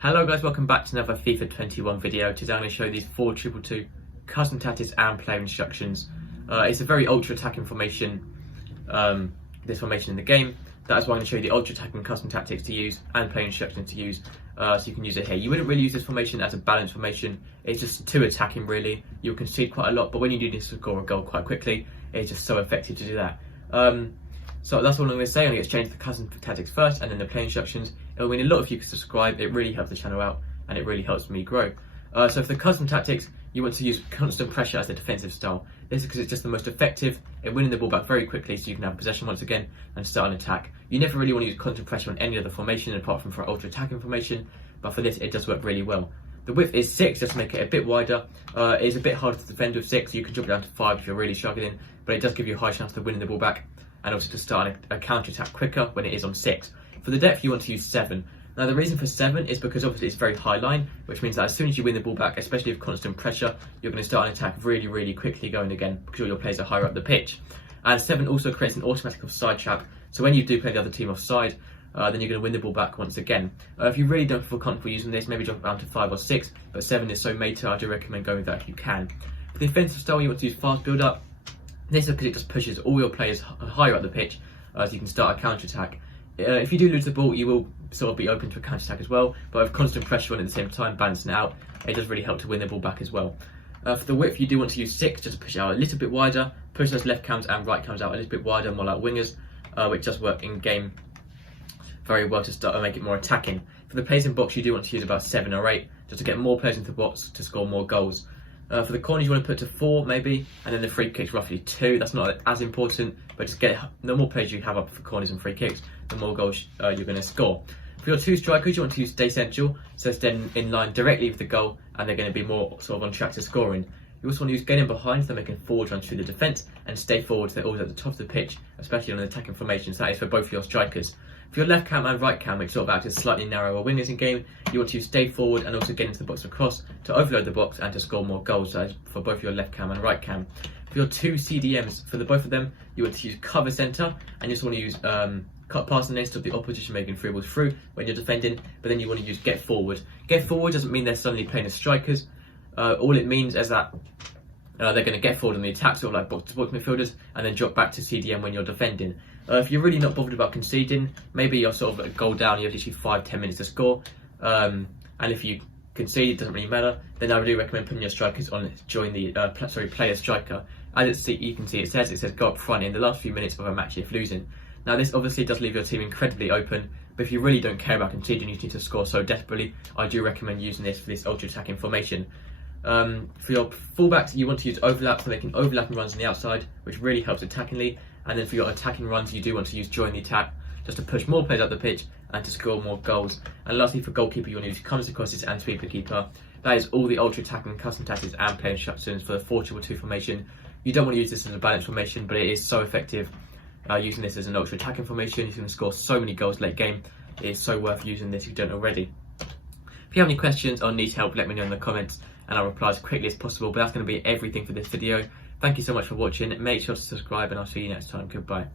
Hello guys, welcome back to another FIFA 21 video. Today I'm going to show you these 4-2-2 custom tactics and player instructions. It's a very ultra attacking formation, this formation in the game. That's why I'm going to show you the ultra attacking custom tactics to use and player instructions to use, so you can use it here. You wouldn't really use this formation as a balanced formation. It's just too attacking really. You'll concede quite a lot, but when you do need to score a goal quite quickly, it's just so effective to do that. So that's all I'm going to say. I'm going to change the custom tactics first and then the player instructions. It'll mean a lot if you can subscribe. It really helps the channel out and it really helps me grow. So for the custom tactics, you want to use constant pressure as the defensive style. This is because it's just the most effective in winning the ball back very quickly, so you can have possession once again and start an attack. You never really want to use constant pressure on any other formation apart from for ultra attacking formation, but for this it does work really well. The width is 6, just to make it a bit wider. It's a bit harder to defend with 6, so you can drop it down to 5 if you're really struggling, but it does give you a high chance of winning the ball back and also to start a counter attack quicker when it is on 6. For the depth you want to use 7. Now the reason for 7 is because obviously it's very high line, which means that as soon as you win the ball back, especially with constant pressure, you're going to start an attack really quickly going again because all your players are higher up the pitch. And 7 also creates an automatic offside trap, so when you do play the other team offside, then you're going to win the ball back once again. If you really don't feel comfortable using this, maybe drop it down to 5 or 6, but 7 is so meta, I do recommend going with that if you can. For the defensive style, you want to use fast build up. This is because it just pushes all your players higher up the pitch, so you can start a counter attack. If you do lose the ball, you will sort of be open to a counter attack as well, but with constant pressure on at the same time, balancing it out, it does really help to win the ball back as well. For the width, you do want to use 6 just to push it out a little bit wider, push those left cams and right cams out a little bit wider, more like wingers, which does work in game very well to start and make it more attacking. For the players in box, you do want to use about 7 or 8 just to get more players into the box to score more goals. For the corners, you want to put to 4 maybe, and then the free kicks roughly 2. That's not as important, but just get the more players you have up for corners and free kicks, the more goals you're going to score. For your 2 strikers, you want to use stay central, so it's then in line directly with the goal, and they're going to be more sort of on track to scoring. You also want to use getting behind, so they're making forward runs through the defence, and stay forward, so they're always at the top of the pitch, especially on an attacking formation. So that is for both of your strikers. For your left cam and right cam, which sort of act as slightly narrower wingers in game, you want to stay forward and also get into the box across to overload the box and to score more goals. So for both your left cam and right cam. For your 2 CDMs, for both of them, you want to use cover centre and you just want to use cut past and then stop the opposition making free balls through when you're defending. But then you want to use get forward. Get forward doesn't mean they're suddenly playing as strikers. All it means is that they're going to get forward on the attack, sort of like box-to-box midfielders, and then drop back to CDM when you're defending. If you're really not bothered about conceding, maybe you're sort of a goal down, you have literally 5-10 minutes to score, and if you concede, it doesn't really matter, then I really recommend putting your strikers on during the player striker. As you can see, it says go up front in the last few minutes of a match if losing. Now this obviously does leave your team incredibly open, but if you really don't care about conceding, you need to score so desperately, I do recommend using this for this ultra attacking formation. For your fullbacks, you want to use overlap, so they can overlap and runs on the outside, which really helps attackingly. And then for your attacking runs, you do want to use join the attack, just to push more players up the pitch and to score more goals. And lastly, for goalkeeper, you want to use comes across and sweeper keeper. That is all the ultra attacking custom tactics and player instructions for the 4-2-2 formation. You don't want to use this as a balanced formation, but it is so effective. Using this as an ultra attacking formation, you can score so many goals late game. It is so worth using this if you don't already. If you have any questions or need help, let me know in the comments and I'll reply as quickly as possible. But that's going to be everything for this video. Thank you so much for watching. Make sure to subscribe and I'll see you next time. Goodbye.